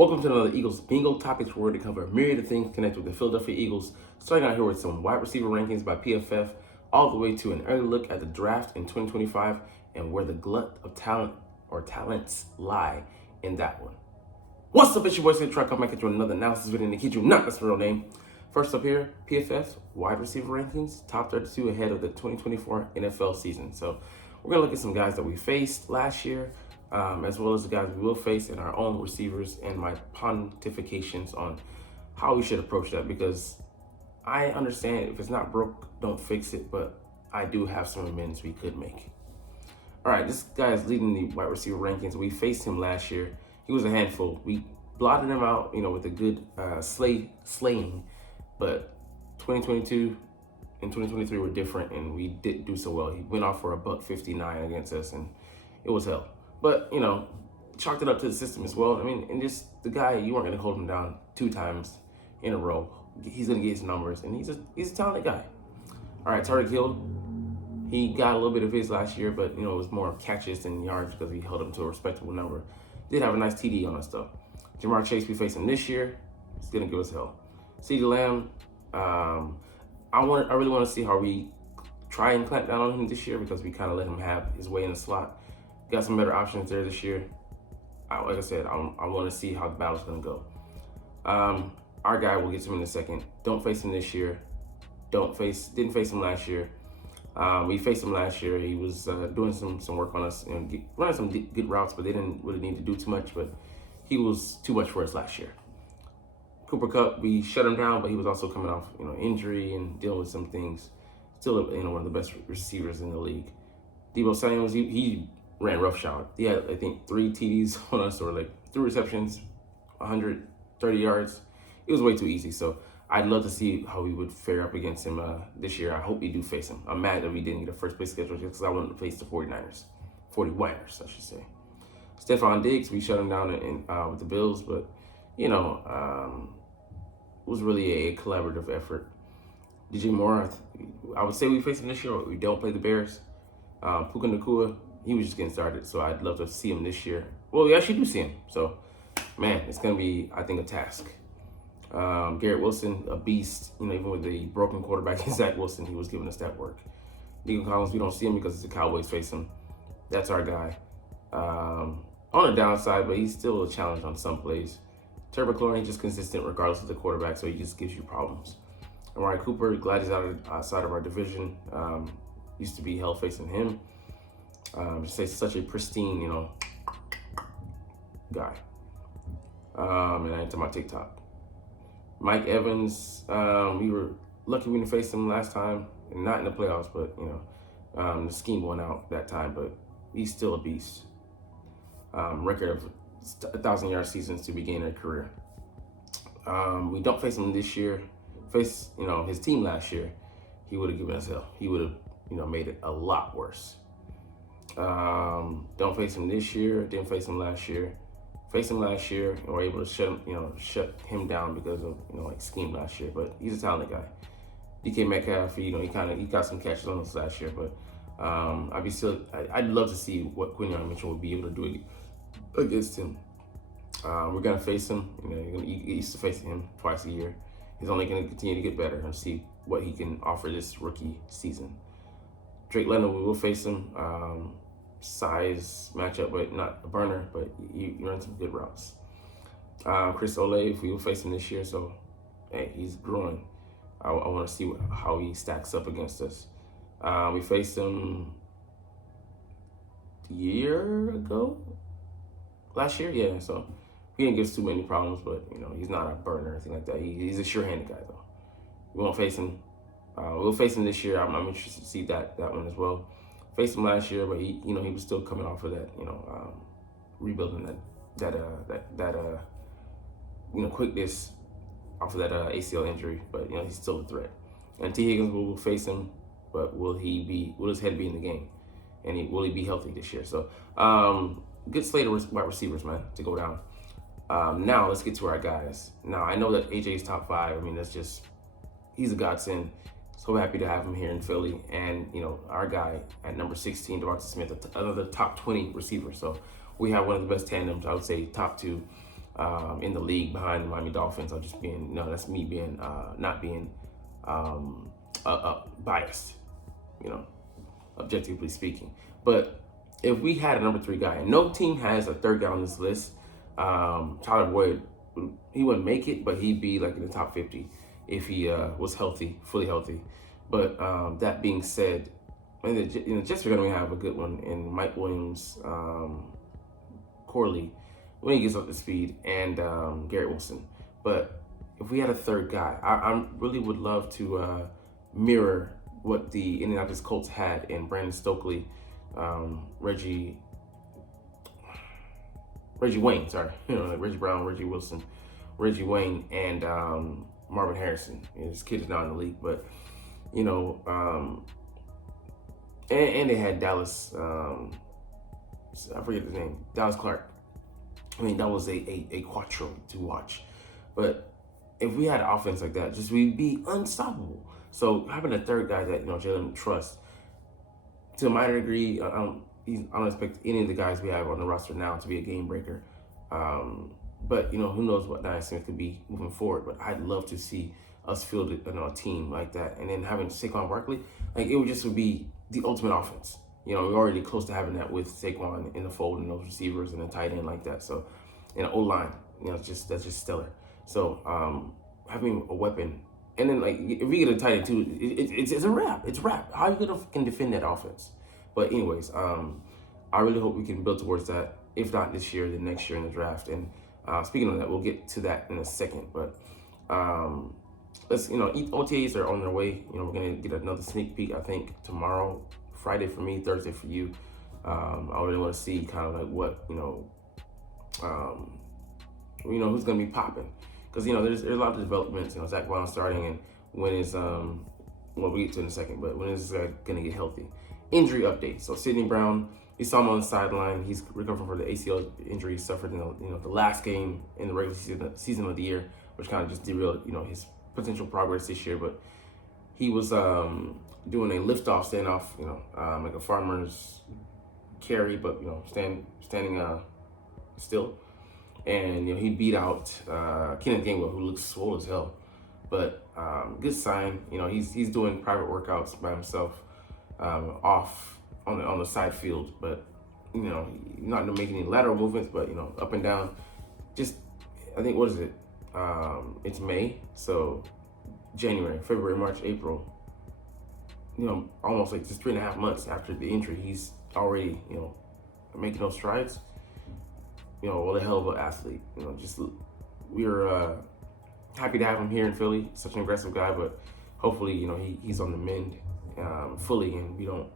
Welcome to another Eagles Bingo Topics where we're going to cover a myriad of things connected with the Philadelphia Eagles. Starting out here with some wide receiver rankings by PFF, all the way to an early look at the draft in 2025 and where the glut of talent or talents lie in that one. What's up, it's your boy Cintron, coming back at you with another analysis video to kid you not, that's the real name. First up here, PFF's wide receiver rankings, top 32 ahead of the 2024 NFL season. So we're going to look at some guys that we faced last year, as well as the guys we will face in our own receivers and my pontifications on how we should approach that, because I understand if it's not broke, don't fix it, but I do have some amends we could make. All right, this guy is leading the wide receiver rankings. We faced him last year. He was a handful. We blotted him out, with a good slaying, but 2022 and 2023 were different, and we didn't do so well. He went off for a $159 against us, and it was hell. But, chalked it up to the system as well. And just the guy, you weren't going to hold him down 2 times in a row. He's going to get his numbers, and he's a talented guy. All right, Tyreek Hill, he got a little bit of his last year, but, it was more catches than yards because we held him to a respectable number. Did have a nice TD on us, though. Jamar Chase, we face him this year. It's going to give us hell. CeeDee Lamb, I really want to see how we try and clamp down on him this year, because we kind of let him have his way in the slot. Got some better options there this year. Like I said, I want to see how the battle's going to go. Our guy, we'll get to him in a second. Don't face him this year. Didn't face him last year. We faced him last year. He was doing some work on us, running some good routes, but they didn't really need to do too much. But he was too much for us last year. Cooper Kupp, we shut him down, but he was also coming off, injury and dealing with some things. Still, one of the best receivers in the league. Deebo Samuels, he ran roughshod. He had, I think, 3 TDs on us, or 3 receptions, 130 yards. It was way too easy. So I'd love to see how we would fare up against him this year. I hope we do face him. I'm mad that we didn't get a first place schedule just because I wanted to face the 49ers, I should say. Stephon Diggs, we shut him down with the Bills, but it was really a collaborative effort. DJ Moore, I would say we face him this year, but we don't play the Bears. Puka Nacua, he was just getting started, so I'd love to see him this year. Well, we actually do see him, so man, it's gonna be, I think, a task. Garrett Wilson, a beast. Even with the broken quarterback in Zach Wilson, he was giving us that work. Nico Collins, we don't see him because the Cowboys face him. That's our guy. On the downside, but he's still a challenge on some plays. Terry McLaurin, just consistent regardless of the quarterback, so he just gives you problems. Amari Cooper, glad he's outside of our division. Used to be hell facing him. Just say such a pristine, guy. And I enter my TikTok. Mike Evans, we were lucky we didn't face him last time, and not in the playoffs, but the scheme went out that time, but he's still a beast. Record of 1,000-yard seasons to begin a career. We don't face him this year. Face his team last year, he would have given us hell. He would have made it a lot worse. Don't face him this year. Didn't face him last year. Faced him last year, and were able to shut him down because of scheme last year. But he's a talented guy. DK Metcalf, he got some catches on us last year, but I'd love to see what Quinyon Mitchell would be able to do against him. We're gonna face him. You're used to facing him twice a year. He's only gonna continue to get better and see what he can offer this rookie season. Drake London, we will face him. Size matchup, but not a burner, but he runs some good routes. Chris Olave, we will face him this year, so hey, he's growing. I want to see how he stacks up against us. We faced him a year ago, last year, yeah. So he didn't give us too many problems, but he's not a burner or anything like that. He's a sure-handed guy, though. We won't face him. We'll face him this year. I'm interested to see that one as well. Faced him last year, but he was still coming off of that, rebuilding that quickness off of that ACL injury. But he's still a threat. And T. Higgins, will face him, but will his head be in the game, and will he be healthy this year? So good slate of wide receivers, man, to go down. Now let's get to our guys. Now I know that AJ is top 5. He's a godsend. So happy to have him here in Philly. And, our guy at number 16, Devonta Smith, another top 20 receiver. So we have one of the best tandems, I would say top 2. in the league behind the Miami Dolphins. I'm just being, that's me being, not being biased, objectively speaking. But if we had a number 3 guy, and no team has a 3rd guy on this list, Tyler Boyd, he wouldn't make it, but he'd be like in the top 50 if he was healthy, fully healthy. But that being said, the Jets are going to have a good one in Mike Williams, Corley, when he gets up to speed, and Garrett Wilson. But if we had a 3rd guy, I really would love to mirror what the Indianapolis Colts had in Brandon Stokely, Reggie Wayne, sorry, like Reggie Brown, Reggie Wilson, Reggie Wayne, and Marvin Harrison. His kid is now in the league, but and they had Dallas, I forget his name, Dallas Clark. I mean, that was a quattro to watch. But if we had an offense like that, we'd be unstoppable. So having a 3rd guy that Jalen trusts, to a minor degree, I don't expect any of the guys we have on the roster now to be a game breaker. But who knows what Nian Smith could be moving forward. But I'd love to see us field a team like that, and then having Saquon Barkley, it would be the ultimate offense. We're already close to having that with Saquon in the fold and those receivers and a tight end like that. So, O-line, that's just stellar. So, having a weapon, and then if we get a tight end too, it's a wrap. It's a wrap. How you can defend that offense? But anyways, I really hope we can build towards that. If not this year, then next year in the draft. And speaking of that, we'll get to that in a second. But OTAs are on their way. We're gonna get another sneak peek. I think tomorrow, Friday for me, Thursday for you. I really want to see kind of like what who's gonna be popping, because there's a lot of developments. Zach Brown starting, and when is we'll get to in a second, but when is gonna get healthy? Injury update. So Sidney Brown, we saw him on the sideline. He's recovering from the ACL injury he suffered in the last game in the regular season of the year, which kind of just derailed his potential progress this year. But he was doing a liftoff standoff, like a farmer's carry, but standing still, and he beat out Kenneth Gainwell, who looks swole as hell. But good sign. He's doing private workouts by himself, off on the side field, but not making any lateral movements, but up and down. Just, I think, what is it? It's May, so January, February, March, April. Almost like just 3.5 months after the injury, he's already making those strides. What a hell of an athlete. We're happy to have him here in Philly. Such an aggressive guy, but hopefully he's on the mend fully, and we don't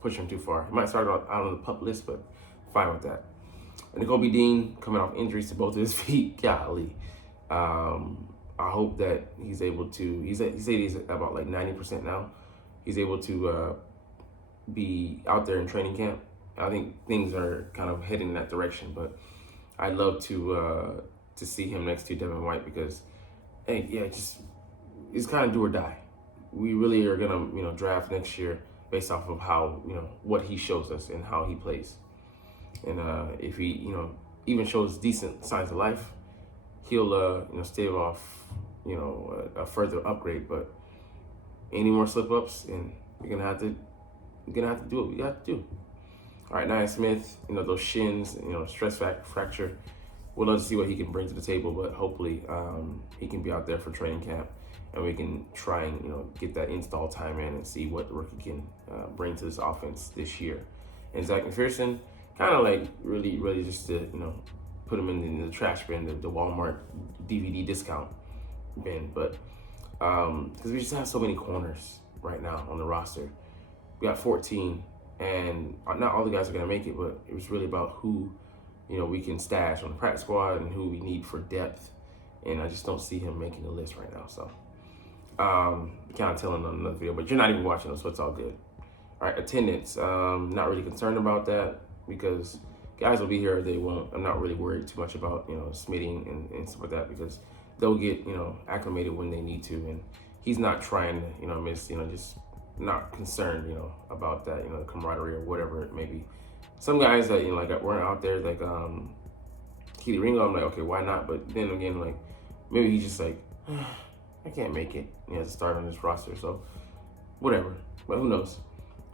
push him too far. He might start out on the PUP list, but fine with that. And Kobe Dean coming off injuries to both of his feet. Golly. I hope that he's able to. He said he's about like 90% now. He's able to be out there in training camp. I think things are kind of heading in that direction, but I'd love to see him next to Devin White, because, hey, yeah, it's kind of do or die. We really are gonna draft next year based off of how what he shows us and how he plays. And if he even shows decent signs of life, he'll stave off a further upgrade. But any more slip ups, and you're gonna have to do what we got to do. All right, Nian Smith, those shins, stress fracture. We'd love to see what he can bring to the table, but hopefully he can be out there for training camp, and we can try and get that install time in and see what the rookie can bring to this offense this year. And Zach McPherson, kind of like really just to put him in the trash bin, the Walmart DVD discount bin, but because we just have so many corners right now on the roster. We got 14, and not all the guys are gonna make it, but it was really about who we can stash on the practice squad and who we need for depth. And I just don't see him making the list right now. So kind of telling on another video, but you're not even watching them, so it's all good. All right, attendance. Not really concerned about that, because guys will be here or they won't. I'm not really worried too much about Smitty and stuff like that, because they'll get acclimated when they need to, and he's not trying to miss, just not concerned about that, the camaraderie or whatever it may be. Some guys that like weren't out there, like Keely Ringo, I'm like, okay, why not? But then again, like, maybe he's just like, I can't make it. He has to start on this roster, so whatever. But who knows?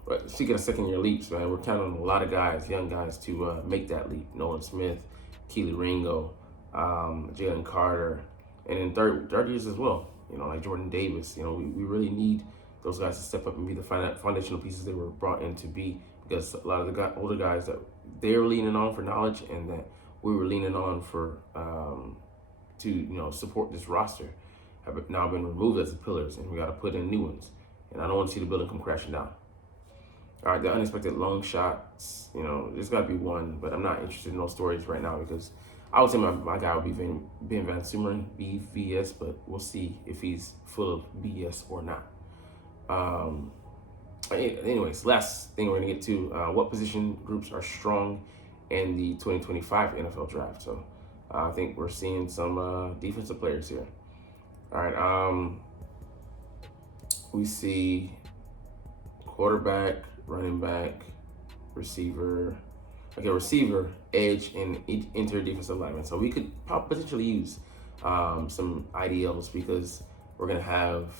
But speaking of second-year leaps, man, we're counting on a lot of guys, young guys, to make that leap. Nolan Smith, Keely Ringo, Jalen Carter, and in third years as well. You know, like Jordan Davis. You know, we really need those guys to step up and be the foundational pieces they were brought in to be, because a lot of the older guys that they're leaning on for knowledge and that we were leaning on for to, you know, support this roster have now been removed as the pillars, and we got to put in new ones. And I don't want to see the building come crashing down. All right, the unexpected long shots, you know, there's got to be one, but I'm not interested in those stories right now, because I would say my guy would be Ben Van Sumeren, BVS, but we'll see if he's full of BS or not. Anyways, last thing we're going to get to, what position groups are strong in the 2025 NFL draft. So I think we're seeing some defensive players here. All right, we see quarterback, running back, receiver, edge, and interior defensive lineman. So we could potentially use some IDLs, because we're going to have,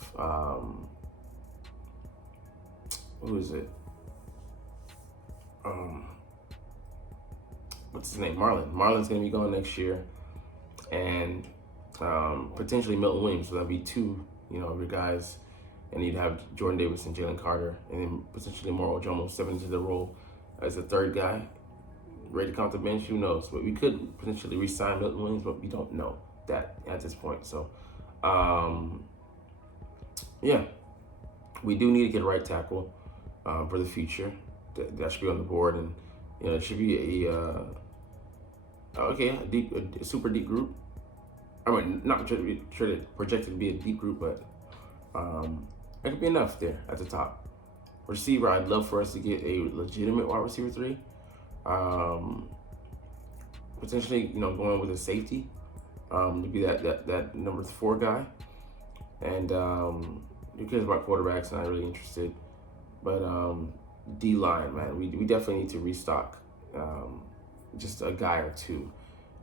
who is it? What's his name? Marlon's going to be going next year. And potentially Milton Williams. So that'll be two, you know, of your guys. And you'd have Jordan Davis and Jalen Carter, and then potentially Moro Ojomo stepping into the role as a third guy, ready to come off the bench. Who knows? But we could potentially re-sign Milton Williams, but we don't know that at this point. So, yeah, we do need to get a right tackle for the future. That should be on the board, and you know, it should be a super deep group. I mean, not projected to be a deep group, but it could be enough there at the top. Receiver, I'd love for us to get a legitimate wide receiver 3. Potentially, you know, going with a safety to be that number 4 guy. And who cares about quarterbacks? Not really interested. But D-line, man, we definitely need to restock just a guy or two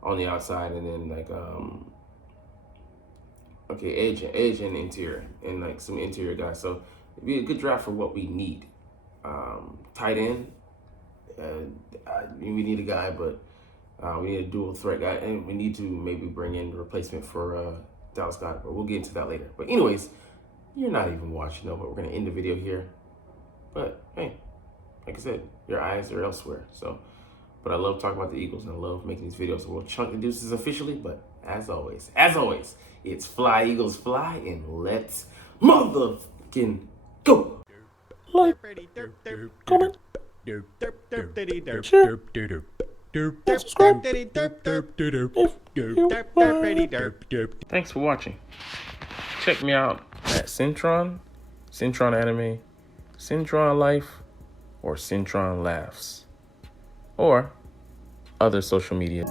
on the outside, and then like edge and interior, and like some interior guys. So it'd be a good draft for what we need. Tight end, we need a guy, but we need a dual threat guy, and we need to maybe bring in a replacement for Dallas Goedert, but we'll get into that later. But anyways, you're not even watching though, but we're gonna end the video here. But hey, like I said, your eyes are elsewhere. So, but I love talking about the Eagles, and I love making these videos. So we'll chunk the deuces officially, but as always, it's fly, Eagles, fly, and let's motherfucking go. Like, comment, share, subscribe. Thanks for watching. Check me out at Cintron Anime, Cintron Life, or Cintron Laughs, or other social media.